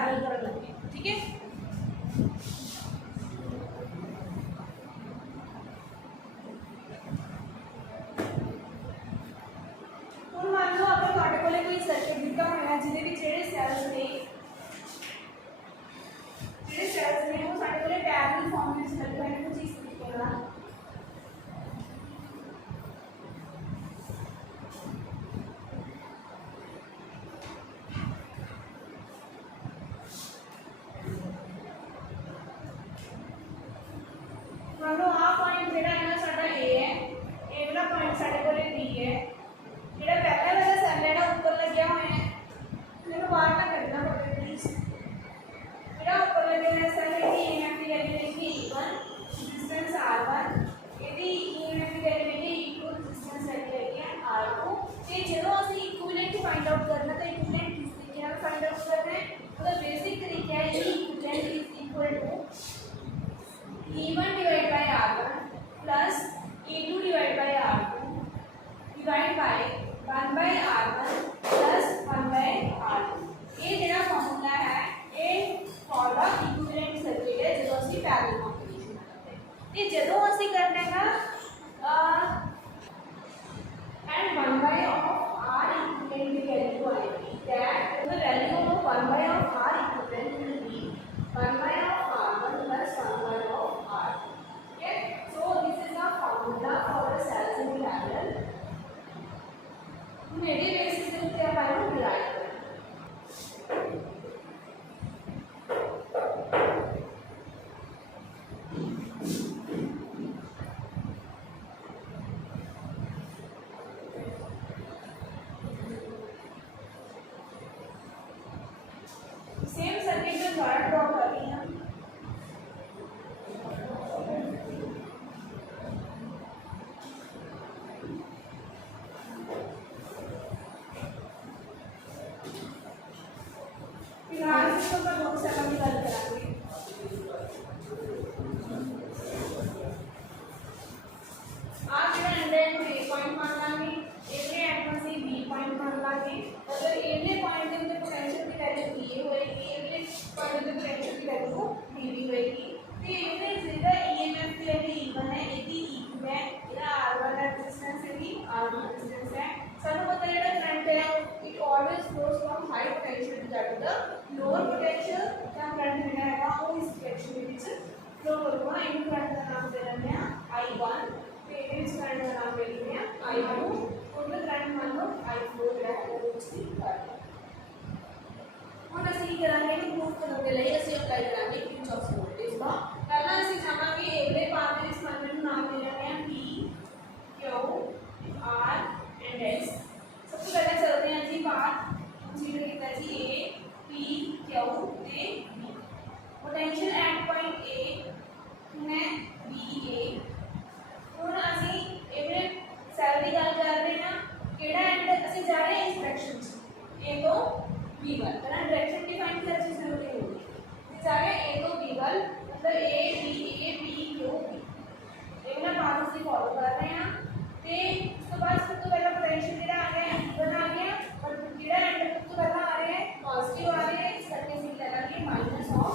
Parallel करने लगे। ठीक है, ਹੁਣ ਮੰਨ ਲਓ ਅਗਰ ਤੁਹਾਡੇ ਕੋਲੇ ਕੋਈ ਸਰਕਟ ਦਿੱਤਾ ਹੋਇਆ ਜਿਹਦੇ ਵਿੱਚ ਜਿਹੜੇ ਸੈਲਸ ਨੇ ਉਹ ਸਾਡੇ ਕੋਲੇ ਪੈਰਲਲ ਫਾਰਮ ਵਿੱਚ ਲੱਗੇ ਹੋਏ ਨੇ ਕੁਝ ਇਸ ਤਰੀਕੇ ਨਾਲ। ਮੰਨ ਲਓ ਆਹ ਪੁਆਇੰਟ ਜਿਹੜਾ ਹੈ ਨਾ ਸਾਡਾ A ਹੈ, ਇਹ ਵਾਲਾ ਪੁਆਇੰਟ ਸਾਡੇ ਕੋਲੇ B ਹੈ। ਜਿਹੜਾ ਪਹਿਲਾ ਵਾਲਾ ਸੈੱਲ ਹੈ ਨਾ ਉੱਪਰ ਲੱਗਿਆ ਹੋਇਆ ਹੈ, ਇਹਨੂੰ ਬਾਹਰ ਨਾ ਕੱਢਣਾ ਪਵੇ ਪਲੀਜ਼। ਜਿਹੜਾ ਉੱਪਰ ਲੱਗਿਆ ਹੋਇਆ ਸੈੱਲ ਇਹਦੀ EMF ਦੀ ਵੈਲਿਊ ਹੈਗੀ E1, ਰੈਜ਼ਿਸਟੈਂਸ R1, ਇਹਦੀ EMF ਦੀ ਵੈਲਿਊ ਹੈਗੀ E2, ਰੈਜ਼ਿਸਟੈਂਸ ਹੈਗੀ ਹੈ R2। ਤੇ ਜਦੋਂ ਅਸੀਂ ਇਕੁਇਵਲੈਂਟ ਫਾਈਂਡ ਆਊਟ ਕਰਨਾ ਤਾਂ ਇਕੁਇਵਲੈਂਟ ਕਿਸ ਤਰੀਕੇ ਨਾਲ ਫਾਈਂਡ ਆਊਟ ਕਰਨਾ ਹੈ, ਉਹਦਾ ਬੇਸਿਕ ਤਰੀਕਾ ਹੈ E equivalent is equal to E1 divided by R1 plus E2 divided by R2 divided by 1 by R1 plus 1 by R2। ये ਜਿਹੜਾ ਫਾਰਮੂਲਾ ਹੈ ਇਹ ਫॉर ਦਾ ਇਕੁਇਵਲੈਂਟ ਸਰਕਟ ਹੈ ਜਦੋਂ ਅਸੀਂ ਪੈਰਲਲ ਕੰਪੀਟੀਸ਼ਨ ਕਰਦੇ ਹਾਂ। ਤੇ ਜਦੋਂ ਅਸੀਂ ਕਰਨਾ ਹੈਗਾ and 1 by of R equivalent the value ਆਏਗੀ that the value of 1 by of R equivalent will be 1 by of R1 plus 1 by of R2। okay, so this is the formula for the cells in parallel। मेरे basis पे क्या पाएंगे derive करें। Same circuit में द्वारा draw कर रही हैं फिलहाल सिस्टम का बहुत सारा भी गल करेंगे। आप जो एंड को ए पॉइंट मान लांगे, इहदे एंड को ਅਸੀਂ बी पॉइंट मान लांगे। अगर इहदे पॉइंट ਦੇ ਉੱਤੇ पोटेंशियल ਦੀ वैल्यू ए होएगी, इहदे पॉइंट ਦੇ पोटेंशियल ਦੀ वैल्यू बी होएगी। ਤੇ ਇਹਦੇ ਜਿਹੜਾ EMF ਦੀ वैल्यू E1 है, ਇਹਦੀ E2 है, ਇਹਦਾ R1 ਦਾ रेजिस्टेंस है, R2 रेजिस्टेंस है। ਸਾਨੂੰ ਪਤਾ ਹੈ ਜਿਹੜਾ करंट है it always flows from high potential to that of the lower potential। ਤਾਂ करंट ਜਿਹੜਾ ਹੈਗਾ ਉਹ ਇਸ ਡਾਇਰੈਕਸ਼ਨ ਦੇ ਵਿੱਚ ਫਲੋ ਕਰੂਗਾ। ਇਹਨੂੰ ਕਰੰਟ ਦਾ ਨਾਮ ਦੇ ਦਿੰਦੇ ਆ I1 ਤੇ ਇਹਦੇ ਵਿੱਚ ਕਰੰਟ ਦਾ ਨਾਮ ਦੇ ਦਿੰਦੇ ਆ I2। ਉਹਦਾ ਕਰੰਟ ਮੰਨ ਲਓ I4 ਜਿਹੜਾ ਹੈ ਉਹ ਵਿੱਚ ਦੀ ਕਰੰਟ। ਹੁਣ ਅਸੀਂ ਕੀ ਕਰਾਂਗੇ, ਇਹਨੂੰ ਪ੍ਰੂਫ ਕਰਨ ਦੇ ਲਈ ਅਸੀਂ ਅਪਲਾਈ ਕਰਾਂਗੇ ਕਿਰਚੌਫਸ ਵੋਲਟੇਜ ਦਾ। ਪਹਿਲਾਂ ਅਸੀਂ ਜਾਵਾਂਗੇ ਇਹਦੇ ਪਾਰਟ ਦੇ ਰਿਸਪੌਂਡੈਂਟ ਨੂੰ ਨਾਮ ਦੇ ਦਿੰਦੇ ਆ P, Q, R and S। सबसे पहले चलते हैं जी पार्ट कंसीडर किया जी A, P, Q ਤੇ B। Potential at point A है BA। ਹੁਣ ਅਸੀਂ ਇਹਦੇ ਸੈੱਲ ਦੀ ਗੱਲ ਕਰ ਰਹੇ ਹਾਂ, ਕਿਹੜਾ ਐਂਡ ਅਸੀਂ ਜਾ ਰਹੇ ਹਾਂ ਇਸ ਡਾਇਰੈਕਸ਼ਨ 'ਚ A ਤੋਂ B ਵੱਲ। ਪਹਿਲਾਂ ਡਾਇਰੈਕਸ਼ਨ ਡਿਫਾਈਨ ਕਰਨ ਦੀ ਜ਼ਰੂਰਤ ਹੋਊਗੀ। ਅਸੀਂ ਜਾ ਰਹੇ ਹਾਂ A ਤੋਂ B ਵੱਲ, मतलब A B Q B। ਇਹ ਨਾ ਪਾਥ ਅਸੀਂ ਫੋਲੋ ਕਰ ਰਹੇ ਹਾਂ। ਤੇ ਉਸ ਤੋਂ ਬਾਅਦ ਸਭ ਤੋਂ ਪਹਿਲਾਂ पोटेंशियल ਜਿਹੜਾ ਆ ਗਿਆ E1 ਆ ਗਿਆ, ਪਰ ਜਿਹੜਾ ਐਂਡ ਸਭ ਤੋਂ ਪਹਿਲਾਂ ਆ ਰਿਹਾ ਹੈ ਪॉजिटिव आ रहा है, इस करके ਅਸੀਂ ਲੈ ਲਾਂਗੇ माइनस ऑफ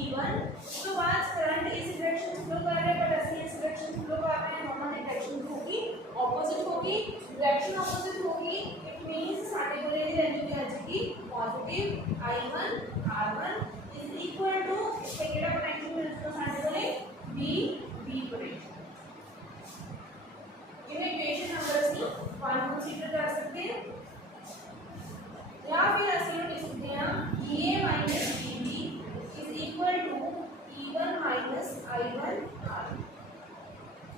E1। ਉਸ ਤੋਂ ਬਾਅਦ करंट इस डायरेक्शन से फ्लो कर रहा है, बट ਅਸੀਂ इस डायरेक्शन से फ्लो कर रहे हैं, दोनों की डायरेक्शन होगी ऑपोजिट होगी। डायरेक्शन ऑपोजिट होगी इट मींस ਸਾਡੇ ਕੋਲ ਇਹ ਵੈल्यू ਆ ਜਾਏਗੀ positive I1 R1 is equal to इसके ਕਿਹੜਾ पोटेंशियल ਮਿਲ ਜੂਗਾ ਸਾਡੇ ਕੋਲੇ B पोटेंशियल। ये इक्वेशन नंबर ਅਸੀਂ 1 कंसीडर कर सकते हैं या फिर ਅਸੀਂ ਲਿਖ सकते हैं EA minus BB is equal to E1 minus I1 R।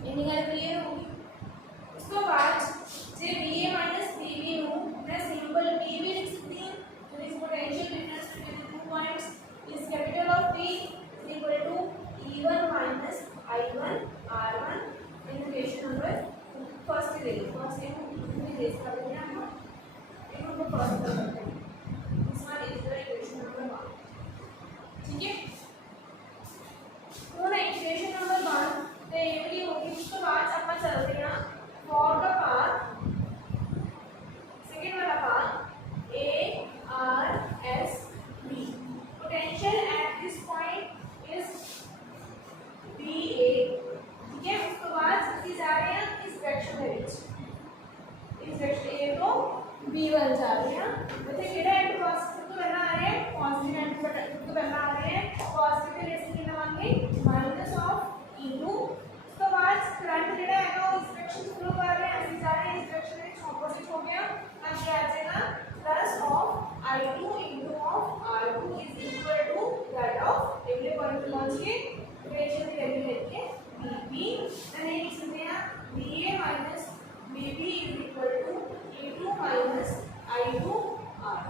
इतनी गल क्लियर होगी। उसके बाद जे BA minus BB ਨੂੰ मैं सिंबल B भी लिख सकती हूं, जो इस potential difference between the two points is capital of P is equal to E1 minus I1 R1 in equation number first दे दो। फर्स्ट ये देख सकते हैं हम एक को फर्स्ट कर सकते हैं। इसका इज द इक्वेशन नंबर 1। ठीक है, तो ना इक्वेशन नंबर 1 ते ये वाली होगी। उसके बाद अपन चलते हैं फॉर द पाथ सेकंड वाला path A R S B। B1 जा रहे हैं इतने केड़ा एंड cos सब तो पहला आ रहे हैं cos एंड सब तो पहला आ रहे हैं cos के लिए इसकी लगाएंगे माइनस ऑफ इनटू उसके बाद करंट जेड़ा है ना वो इस डायरेक्शन फ्लो कर रहे हैं ऐसे जा रहे हैं इस डायरेक्शन में ऑपोजिट हो गया अब क्या आ जाएगा plus of I2 into of R2 is equal to that of अगले पॉइंट पे पहुंच के इक्वेशन की वैल्यू लेते हैं BB एंड ये लिख सकते हैं BA minus BB is equal to A2 minus I2 R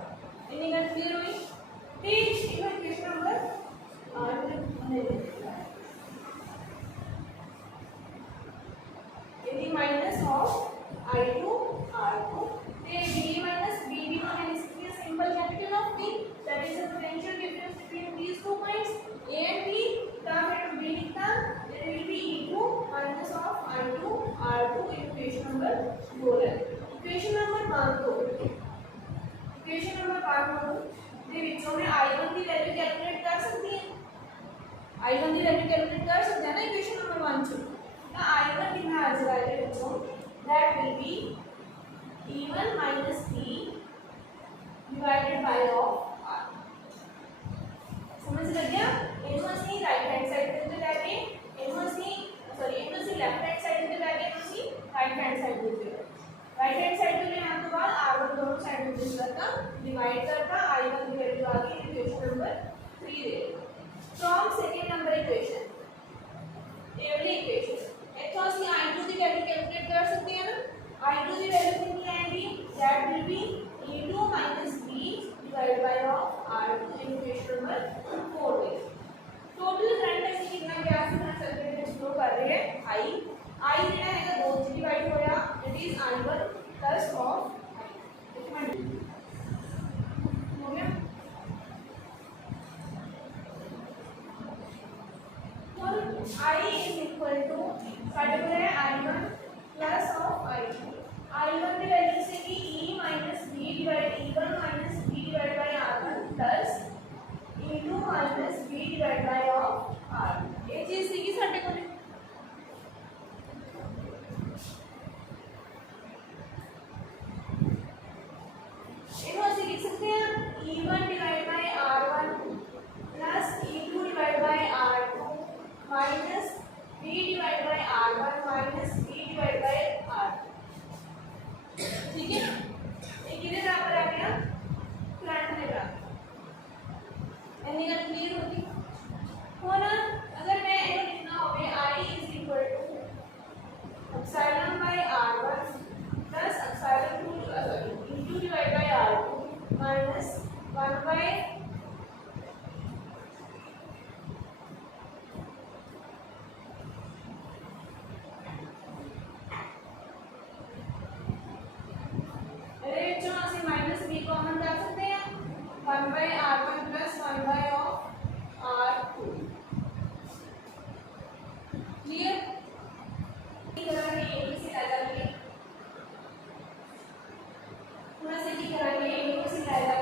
इतनी बात क्लियर हुई ठीक ये इक्वेशन नंबर 8 इतनी माइनस ऑफ I2 R2 ते B minus BB को मैं लिख सकती हूँ simple capital of B that is the potential difference between these two points A and B का मैं B लिखता it will be E2 minus of I2 R2 equation number 4 है equation number 5 को equation number 5 को ਦੇ ਵਿੱਚੋਂ मैं I1 की वैल्यू कैलकुलेट कर सकती है I1 की वैल्यू कैलकुलेट कर सकते हैं ना equation number 1 से ना I1 कितना आ जाएगा इसके ਵਿੱਚੋं that will be E1 minus B divided by of R समझ लग गया इनको ਅਸੀਂ राइट हैंड साइड पे लाके इनको ਅਸੀਂ सॉरी इनको ਅਸੀਂ लेफ्ट हैंड साइड पे लाके इनको ਅਸੀਂ राइट हैंड साइड पे राइट हैंड साइड पे ले आने के बाद R1 दोनों साइड में डिवाइड करता डिवाइड करता I1 की वैल्यू आ गई equation number 3 they from second number equation ये वाली इक्वेशन इथों ਅਸੀਂ I2 की वैल्यू कैलकुलेट कर सकते हैं ना I2 की वैल्यू कितनी आएगी that will be E2 minus B divided by of R2 in equation number 4 में टोटल करंट ऐसे कितना गैस में सर्किट में फ्लो कर रहे हैं I जेड़ा है दो से डिवाइड होया it is I1 plus of हो गया और I is equal to साडे को है I1 plus of I2 I1 की वैल्यू से कि E minus B divided E1 minus B divided by R1 plus E2 minus B divided by of R ये चीज सी की साडे को इनको ਅਸੀਂ लिख सकते हैं E1 divided by R1 plus E2 divided by R2 minus B divided by R1 minus B divided by R ठीक है ये किधर बराबर आ गया करंट के बराबर इतनी गल क्लियर होगी हुन अगर मैं इनको लिखना होवे I is equal to epsilon by R1 plus epsilon 2 into divided by R2 minus 1 by common कर सकते हैं 1 by R1 plus 1 by of R2 clear करेंगे एक से लगा के पूरा से की करेंगे एक से लगा